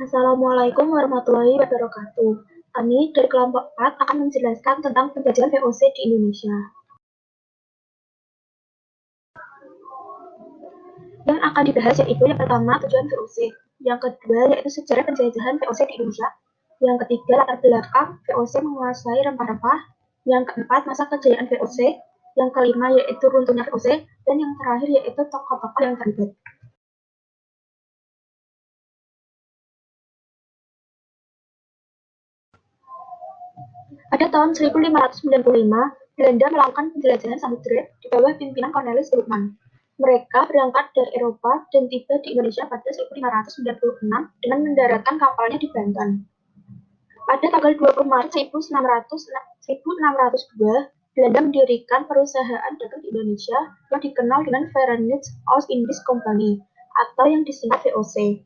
Assalamualaikum warahmatullahi wabarakatuh. Kami dari kelompok 4 akan menjelaskan tentang penjajahan VOC di Indonesia. Yang akan dibahas yaitu yang pertama tujuan VOC, yang kedua yaitu sejarah penjajahan VOC di Indonesia, yang ketiga latar belakang VOC menguasai rempah-rempah, yang keempat masa kejayaan VOC, yang kelima yaitu runtuhnya VOC, dan yang terakhir yaitu tokoh-tokoh yang terlibat. Pada tahun 1595, Belanda melakukan penjelajahan samudera di bawah pimpinan Cornelis Houtman. Mereka berangkat dari Eropa dan tiba di Indonesia pada 1596 dengan mendaratkan kapalnya di Banten. Pada tanggal 20 Maret 1602, Belanda mendirikan perusahaan dagang di Indonesia yang dikenal dengan Verenigde Oost-Indisch Compagnie atau yang disingkat VOC.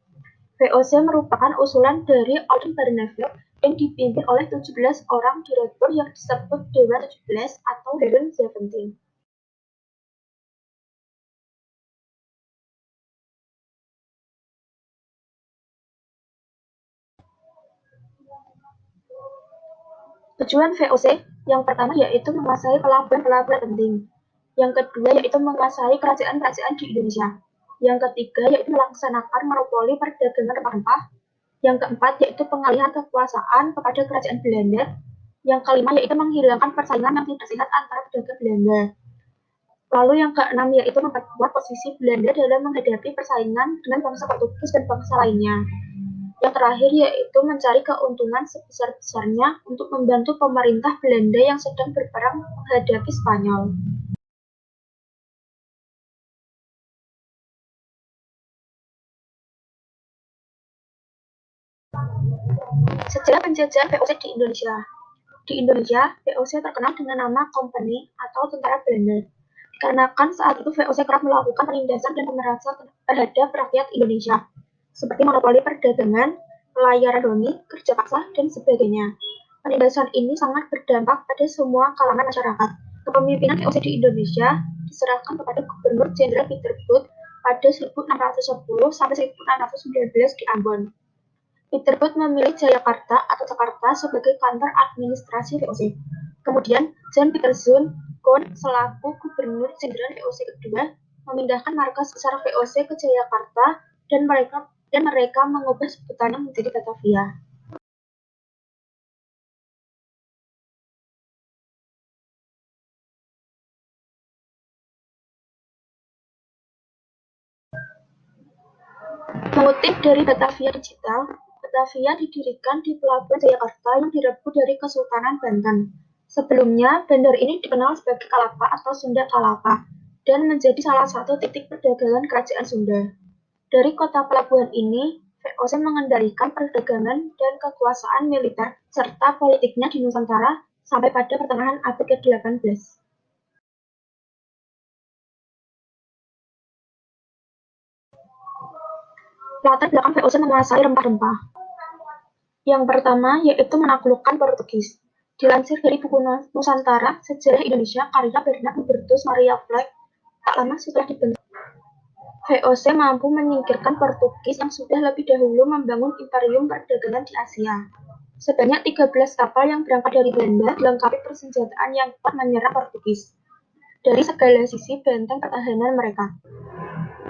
VOC merupakan usulan dari Oldenbarneveldt yang dipimpin oleh 17 orang direktur yang disebut Dewan 17 atau Heren 17. Tujuan VOC yang pertama yaitu menguasai pelabuhan-pelabuhan penting. Yang kedua yaitu menguasai kerajaan-kerajaan di Indonesia. Yang ketiga yaitu melaksanakan monopoli perdagangan rempah-rempah. Yang keempat yaitu pengalihan kekuasaan kepada kerajaan Belanda. Yang kelima yaitu menghilangkan persaingan yang tidak sehat antara pedagang Belanda. Lalu yang keenam yaitu memperkuat posisi Belanda dalam menghadapi persaingan dengan bangsa Portugis dan bangsa lainnya. Yang terakhir yaitu mencari keuntungan sebesar-besarnya untuk membantu pemerintah Belanda yang sedang berperang menghadapi Spanyol. Sejarah penjajahan VOC di Indonesia. Di Indonesia, VOC terkenal dengan nama Kompani atau Tentara Belanda. Dikarenakan saat itu VOC kerap melakukan penindasan dan pemerasan terhadap rakyat Indonesia, seperti monopoli perdagangan, pelayaran doni, kerja paksa, dan sebagainya. Penindasan ini sangat berdampak pada semua kalangan masyarakat. Kepemimpinan VOC di Indonesia diserahkan kepada Gubernur Jenderal Peter Booth pada 1610 sampai 1619 di Ambon. Peter Booth memilih Jayakarta atau Jakarta sebagai kantor administrasi VOC. Kemudian, John Peterson Koen selaku Gubernur Jenderal VOC kedua memindahkan markas besar VOC ke Jayakarta dan mereka mengubah sebutannya menjadi Batavia. Mengutip dari Batavia Digital, Batavia didirikan di Pelabuhan Jayakarta yang direbut dari Kesultanan Banten. Sebelumnya, bandar ini dikenal sebagai Kalapa atau Sunda Kalapa dan menjadi salah satu titik perdagangan Kerajaan Sunda. Dari kota pelabuhan ini, VOC mengendalikan perdagangan dan kekuasaan militer serta politiknya di Nusantara sampai pada pertengahan abad ke-18. Latar belakang VOC menguasai rempah-rempah. Yang pertama yaitu menaklukkan Portugis. Dilansir dari buku Nusantara, Sejarah Indonesia karya Bernard Hubertus Maria Fleck, tak lama setelah dibentuk, VOC mampu menyingkirkan Portugis yang sudah lebih dahulu membangun imperium perdagangan di Asia. Sebanyak 13 kapal yang berangkat dari Belanda dilengkapi persenjataan yang kuat menyerang Portugis dari segala sisi benteng pertahanan mereka.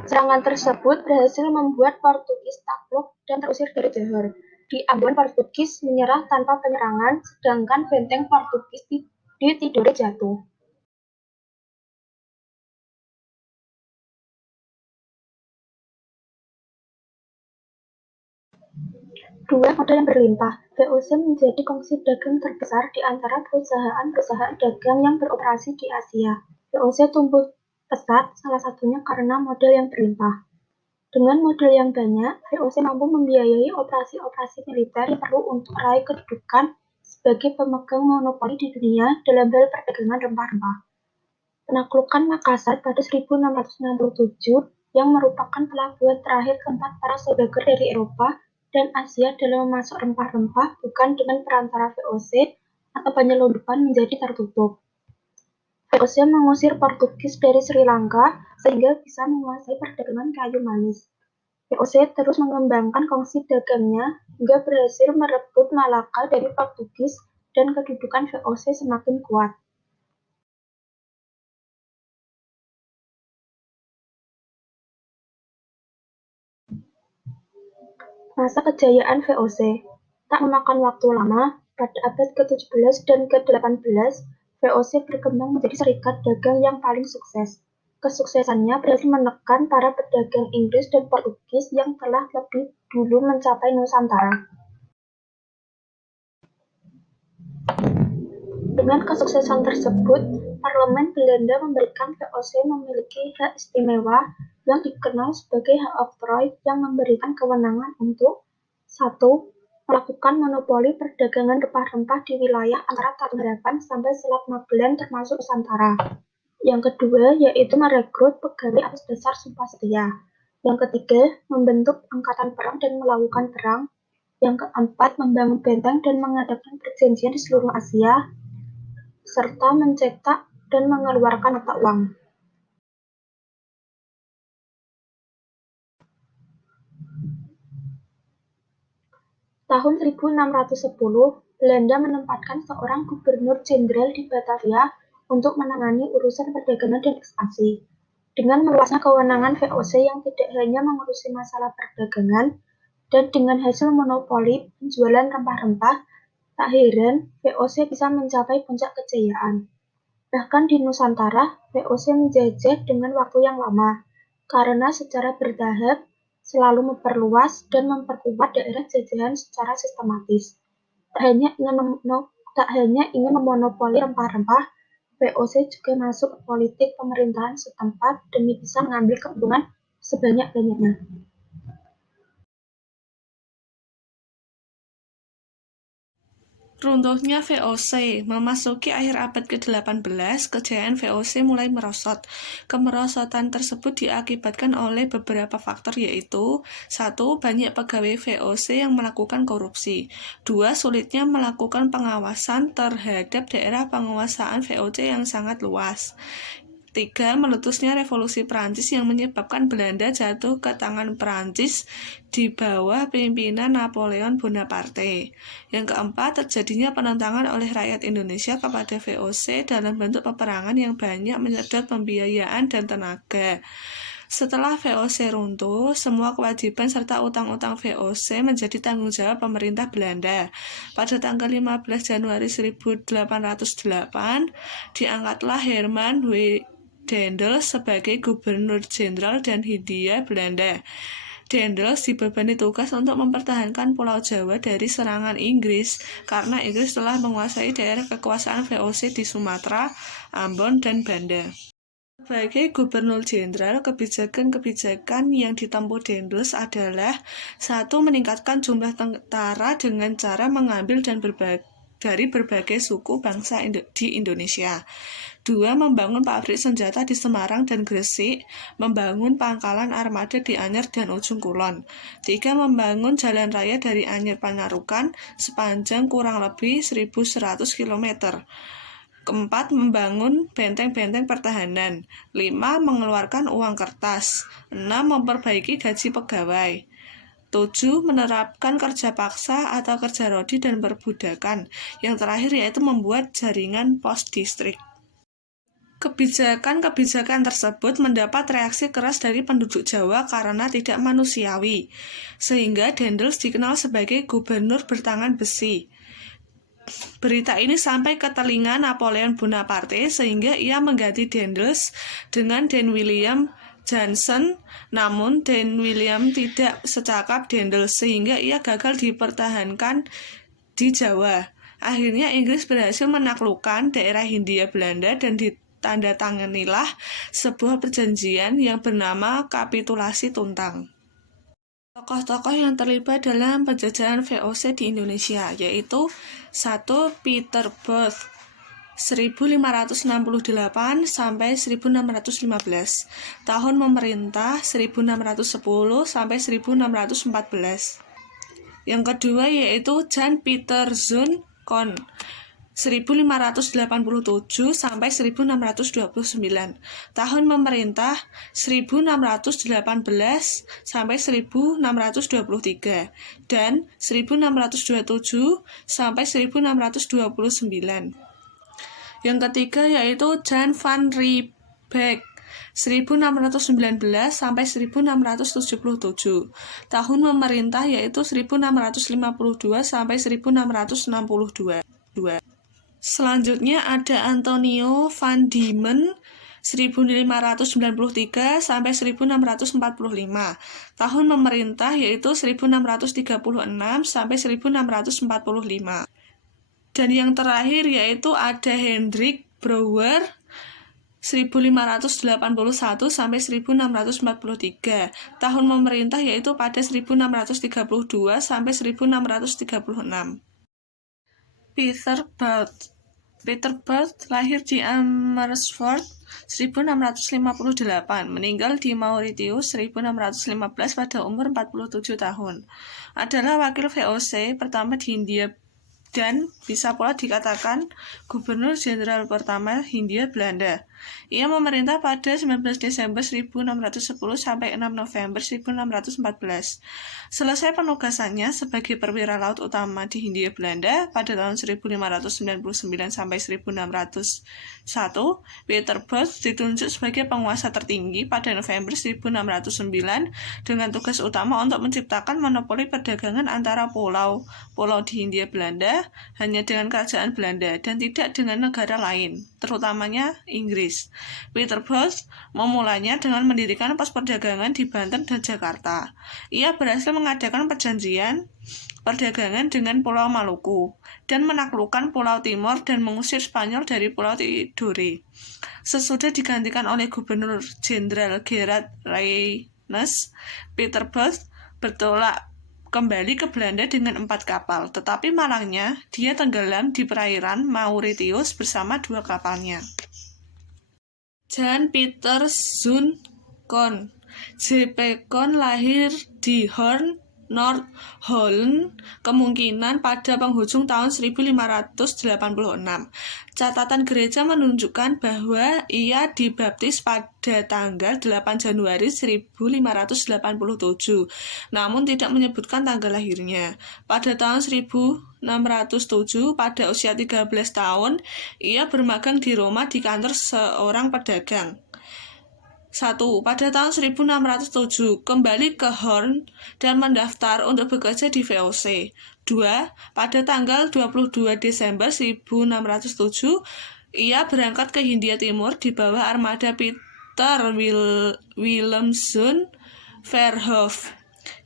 Serangan tersebut berhasil membuat Portugis takluk dan terusir dari Johor. Di Ambon, Portugis menyerah tanpa penyerangan, sedangkan benteng Portugis di Tidore jatuh. Dua modal yang berlimpah, VOC menjadi kongsi dagang terbesar di antara perusahaan-perusahaan dagang yang beroperasi di Asia. VOC tumbuh pesat, salah satunya karena modal yang berlimpah. Dengan modal yang banyak, VOC mampu membiayai operasi-operasi militer yang perlu untuk meraih kedudukan sebagai pemegang monopoli di dunia dalam hal perdagangan rempah-rempah. Penaklukan Makassar pada 1667 yang merupakan pelabuhan terakhir keempat para saudagar dari Eropa dan Asia dalam memasok rempah-rempah bukan dengan perantara VOC atau penyelundupan menjadi tertutup. VOC mengusir Portugis dari Sri Lanka sehingga bisa menguasai perdagangan kayu manis. VOC terus mengembangkan kongsi dagangnya hingga berhasil merebut Malaka dari Portugis dan kedudukan VOC semakin kuat. Masa kejayaan VOC tak memakan waktu lama. Pada abad ke-17 dan ke-18, VOC berkembang menjadi serikat dagang yang paling sukses. Kesuksesannya berhasil menekan para pedagang Inggris dan Portugis yang telah lebih dulu mencapai Nusantara. Dengan kesuksesan tersebut, Parlemen Belanda memberikan VOC memiliki hak istimewa yang dikenal sebagai hak oktrooi yang memberikan kewenangan untuk 1. Melakukan monopoli perdagangan rempah-rempah di wilayah antara Tanjung Harapan sampai Selat Magelan termasuk Nusantara. Yang kedua, yaitu merekrut pegawai atas dasar sumpah setia. Yang ketiga, membentuk angkatan perang dan melakukan perang. Yang keempat, membangun benteng dan mengadakan perjanjian di seluruh Asia, serta mencetak dan mengeluarkan mata uang. Tahun 1610, Belanda menempatkan seorang gubernur jenderal di Batavia untuk menangani urusan perdagangan dan ekspansi. Dengan meluasnya kewenangan VOC yang tidak hanya mengurusi masalah perdagangan, dan dengan hasil monopoli penjualan rempah-rempah, tak heran VOC bisa mencapai puncak kejayaan. Bahkan di Nusantara, VOC menjajah dengan waktu yang lama, karena secara bertahap selalu memperluas dan memperkuat daerah jajahan secara sistematis. Tak hanya ingin memonopoli rempah-rempah, VOC juga masuk ke politik pemerintahan setempat demi bisa mengambil keuntungan sebanyak-banyaknya. Runtuhnya VOC. Memasuki akhir abad ke-18, kejayaan VOC mulai merosot. Kemerosotan tersebut diakibatkan oleh beberapa faktor, yaitu 1. Banyak pegawai VOC yang melakukan korupsi. 2. Sulitnya melakukan pengawasan terhadap daerah penguasaan VOC yang sangat luas. 3. Meletusnya revolusi Prancis yang menyebabkan Belanda jatuh ke tangan Prancis di bawah pimpinan Napoleon Bonaparte. Yang keempat, terjadinya penentangan oleh rakyat Indonesia kepada VOC dalam bentuk peperangan yang banyak menyedot pembiayaan dan tenaga. Setelah VOC runtuh, semua kewajiban serta utang-utang VOC menjadi tanggung jawab pemerintah Belanda. Pada tanggal 15 Januari 1808, diangkatlah Herman W. Daendels sebagai Gubernur Jenderal dan Hindia Belanda. Daendels dibebani tugas untuk mempertahankan Pulau Jawa dari serangan Inggris karena Inggris telah menguasai daerah kekuasaan VOC di Sumatera, Ambon, dan Banda. Sebagai Gubernur Jenderal, kebijakan-kebijakan yang ditempuh Daendels adalah 1. Meningkatkan jumlah tentara dengan cara mengambil dan dari berbagai suku bangsa di Indonesia. 2. Membangun pabrik senjata di Semarang dan Gresik, membangun pangkalan armada di Anyer dan Ujung Kulon. 3. Membangun jalan raya dari Anyer Panarukan sepanjang kurang lebih 1.100 km. 4. Membangun benteng-benteng pertahanan. 5. Mengeluarkan uang kertas. 6. Memperbaiki gaji pegawai. 7. Menerapkan kerja paksa atau kerja rodi dan perbudakan. Yang terakhir yaitu membuat jaringan pos distrik. Kebijakan-kebijakan tersebut mendapat reaksi keras dari penduduk Jawa karena tidak manusiawi, sehingga Daendels dikenal sebagai gubernur bertangan besi. Berita ini sampai ke telinga Napoleon Bonaparte sehingga ia mengganti Daendels dengan Dan William Johnson, namun Dan William tidak secakap Daendels sehingga ia gagal dipertahankan di Jawa. Akhirnya Inggris berhasil menaklukkan daerah Hindia Belanda dan ditandatanganilah sebuah perjanjian yang bernama Kapitulasi Tuntang. Tokoh-tokoh yang terlibat dalam penjajahan VOC di Indonesia yaitu 1. Peter Booth 1568 sampai 1615. Tahun memerintah 1610 sampai 1614. Yang kedua yaitu Jan Pieter Zoon Kohn 1587 sampai 1629. Tahun memerintah 1618 sampai 1623 dan 1627 sampai 1629. Yang ketiga yaitu Jan van Riebeeck 1619 sampai 1677. Tahun memerintah yaitu 1652 sampai 1662. Selanjutnya ada Antonio van Diemen 1593 sampai 1645. Tahun memerintah yaitu 1636 sampai 1645. Dan yang terakhir yaitu ada Hendrik Brouwer 1581 sampai 1643. Tahun memerintah yaitu pada 1632 sampai 1636. Peter Bart lahir di Amersfoort 1658, meninggal di Mauritius 1615 pada umur 47 tahun. Adalah wakil VOC pertama di Hindia dan bisa pula dikatakan Gubernur Jenderal pertama Hindia Belanda. Ia memerintah pada 19 Desember 1610 sampai 6 November 1614. Selesai penugasannya sebagai perwira laut utama di Hindia Belanda pada tahun 1599 sampai 1601, Peter Bart ditunjuk sebagai penguasa tertinggi pada November 1609 dengan tugas utama untuk menciptakan monopoli perdagangan antara pulau di Hindia Belanda hanya dengan kerajaan Belanda dan tidak dengan negara lain, terutamanya Inggris. Peter Bart memulainya dengan mendirikan pos perdagangan di Banten dan Jakarta. Ia berhasil mengadakan perjanjian perdagangan dengan Pulau Maluku dan menaklukkan Pulau Timor dan mengusir Spanyol dari Pulau Tidore. Sesudah digantikan oleh Gubernur Jenderal Gerard Reynes, Peter Bart bertolak kembali ke Belanda dengan 4 kapal, tetapi malangnya dia tenggelam di perairan Mauritius bersama 2 kapalnya. Jan Pieter Zoon Koen J.P. Koen lahir di Hoorn, Noord-Holland, kemungkinan pada penghujung tahun 1586. Catatan gereja menunjukkan bahwa ia dibaptis pada tanggal 8 Januari 1587, namun tidak menyebutkan tanggal lahirnya. Pada tahun 1607, pada usia 13 tahun, ia bermagang di Roma di kantor seorang pedagang. 1. Pada tahun 1607, kembali ke Hoorn dan mendaftar untuk bekerja di VOC. 2. Pada tanggal 22 Desember 1607, ia berangkat ke Hindia Timur di bawah armada Peter Willemszoon Verhoef.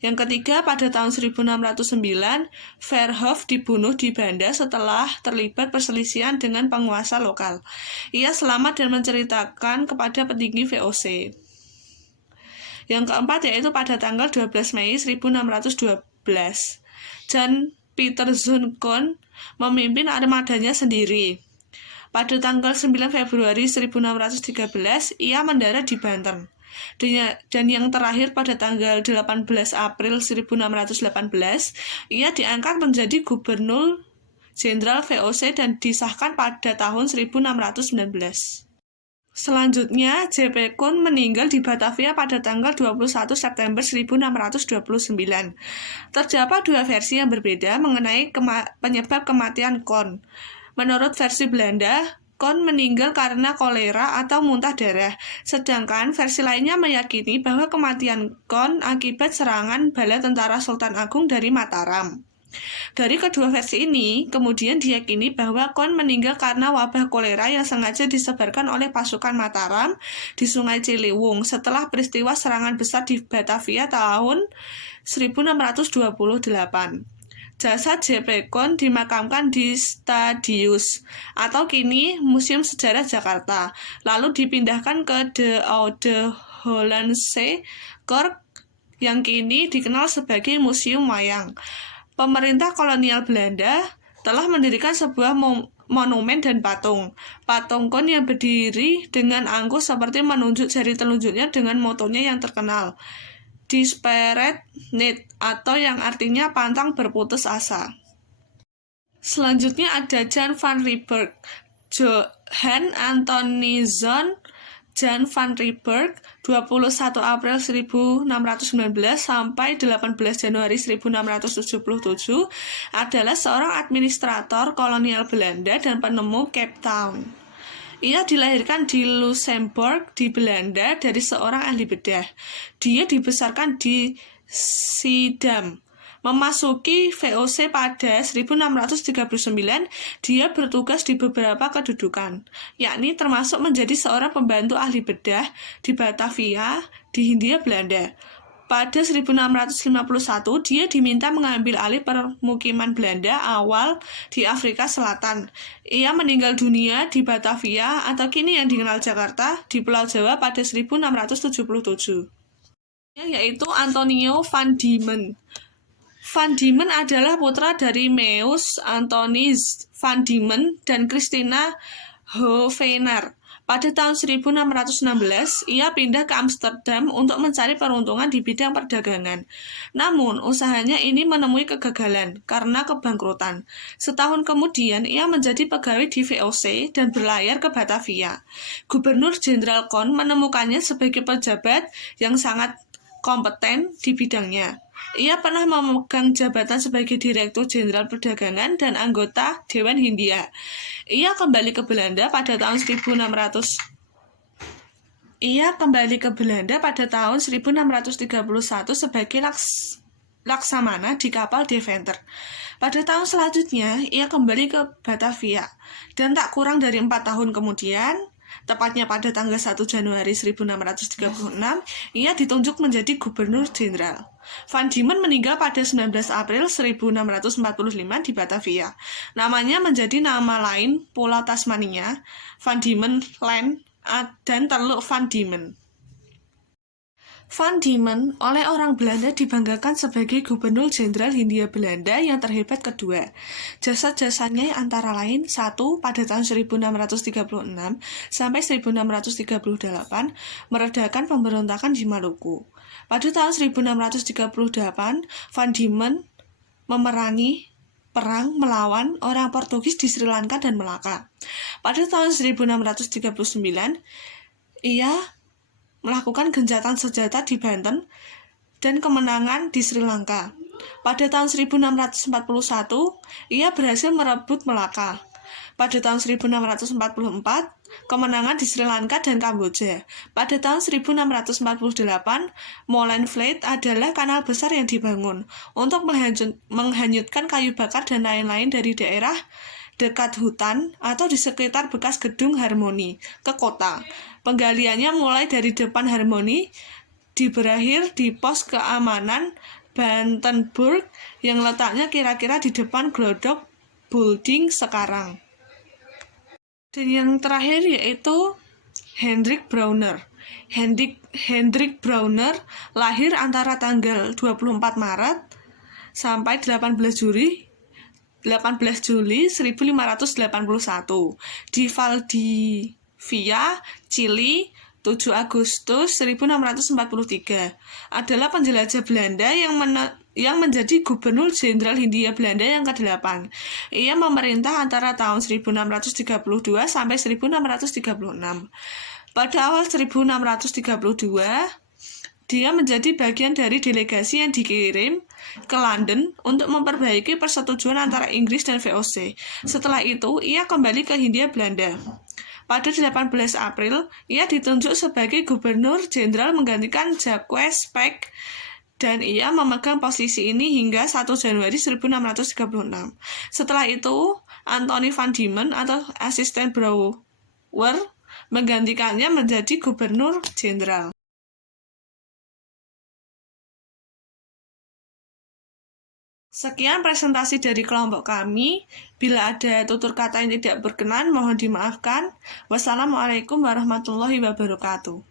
Yang ketiga, pada tahun 1609, Verhoef dibunuh di Banda setelah terlibat perselisihan dengan penguasa lokal. Ia selamat dan menceritakan kepada petinggi VOC. Yang keempat yaitu pada tanggal 12 Mei 1612, Jan Pieter Zoon Koen memimpin armadanya sendiri. Pada tanggal 9 Februari 1613, ia mendarat di Banten. Dan yang terakhir pada tanggal 18 April 1618, ia diangkat menjadi Gubernur Jenderal VOC dan disahkan pada tahun 1619. Selanjutnya, J.P. Koen meninggal di Batavia pada tanggal 21 September 1629. Terdapat 2 versi yang berbeda mengenai penyebab kematian Koen. Menurut versi Belanda, Koen meninggal karena kolera atau muntah darah, sedangkan versi lainnya meyakini bahwa kematian Koen akibat serangan bala tentara Sultan Agung dari Mataram. Dari kedua versi ini, kemudian diyakini bahwa Koen meninggal karena wabah kolera yang sengaja disebarkan oleh pasukan Mataram di Sungai Ciliwung setelah peristiwa serangan besar di Batavia tahun 1628. Jasad J.P. Koen dimakamkan di Stadius atau kini Museum Sejarah Jakarta, lalu dipindahkan ke De Oude Hollandse Kerk yang kini dikenal sebagai Museum Wayang. Pemerintah kolonial Belanda telah mendirikan sebuah monumen dan patung. Patung Koen yang berdiri dengan angkuh seperti menunjuk jari telunjuknya dengan motonya yang terkenal, Desperate Need, atau yang artinya pantang berputus asa. Selanjutnya ada Jan van Riebeeck, Johan Antonison Jan van Riebeeck, 21 April 1619 sampai 18 Januari 1677, adalah seorang administrator kolonial Belanda dan penemu Cape Town. Ia dilahirkan di Luxembourg di Belanda dari seorang ahli bedah. Dia dibesarkan di Schiedam. Memasuki VOC pada 1639, dia bertugas di beberapa kedudukan, yakni termasuk menjadi seorang pembantu ahli bedah di Batavia, di Hindia Belanda. Pada 1651, dia diminta mengambil alih permukiman Belanda awal di Afrika Selatan. Ia meninggal dunia di Batavia atau kini yang dikenal Jakarta di Pulau Jawa pada 1677. Yaitu Antonio van Diemen. Van Diemen adalah putra dari Meus Antonius van Diemen dan Christina Hovenaar. Pada tahun 1616, ia pindah ke Amsterdam untuk mencari peruntungan di bidang perdagangan. Namun, usahanya ini menemui kegagalan karena kebangkrutan. Setahun kemudian, ia menjadi pegawai di VOC dan berlayar ke Batavia. Gubernur Jenderal Kon menemukannya sebagai pejabat yang sangat kompeten di bidangnya. Ia pernah memegang jabatan sebagai Direktur Jenderal Perdagangan dan anggota Dewan Hindia. Ia kembali ke Belanda pada tahun 1631 sebagai laksamana di kapal Deventer. Pada tahun selanjutnya, ia kembali ke Batavia dan tak kurang dari 4 tahun kemudian, tepatnya pada tanggal 1 Januari 1636, ia ditunjuk menjadi Gubernur Jenderal. Van Diemen meninggal pada 19 April 1645 di Batavia. Namanya menjadi nama lain Pulau Tasmania, Van Diemen Land, dan Teluk Van Diemen. Van Diemen oleh orang Belanda dibanggakan sebagai Gubernur Jenderal Hindia Belanda yang terhebat kedua. Jasa-jasanya antara lain: 1. Pada tahun 1636 sampai 1638 meredakan pemberontakan di Maluku. Pada tahun 1638, Van Diemen memerangi perang melawan orang Portugis di Sri Lanka dan Melaka. Pada tahun 1639, ia melakukan gencatan senjata di Banten dan kemenangan di Sri Lanka. Pada tahun 1641, ia berhasil merebut Melaka. Pada tahun 1644, kemenangan di Sri Lanka dan Kamboja. Pada tahun 1648, Molenvliet adalah kanal besar yang dibangun untuk menghanyutkan kayu bakar dan lain-lain dari daerah dekat hutan atau di sekitar bekas gedung Harmoni ke kota. Penggaliannya mulai dari depan Harmoni, berakhir di pos keamanan Bantenburg yang letaknya kira-kira di depan Glodok Building sekarang. Dan yang terakhir yaitu Hendrik Brauner. Hendrik Brauner lahir antara tanggal 24 Maret sampai 18 Juli 1581 di Valdivia, Chili, 7 Agustus 1643. Adalah penjelajah Belanda yang menjadi Gubernur Jenderal Hindia Belanda yang ke-8. Ia memerintah antara tahun 1632 sampai 1636. Pada awal 1632, dia menjadi bagian dari delegasi yang dikirim ke London untuk memperbaiki persetujuan antara Inggris dan VOC. Setelah itu, ia kembali ke Hindia Belanda. Pada 18 April, ia ditunjuk sebagai Gubernur Jenderal menggantikan Jacques Speck, dan ia memegang posisi ini hingga 1 Januari 1636. Setelah itu, Anthony van Diemen atau asisten Brouwer menggantikannya menjadi Gubernur Jenderal. Sekian presentasi dari kelompok kami. Bila ada tutur kata yang tidak berkenan, mohon dimaafkan. Wassalamualaikum warahmatullahi wabarakatuh.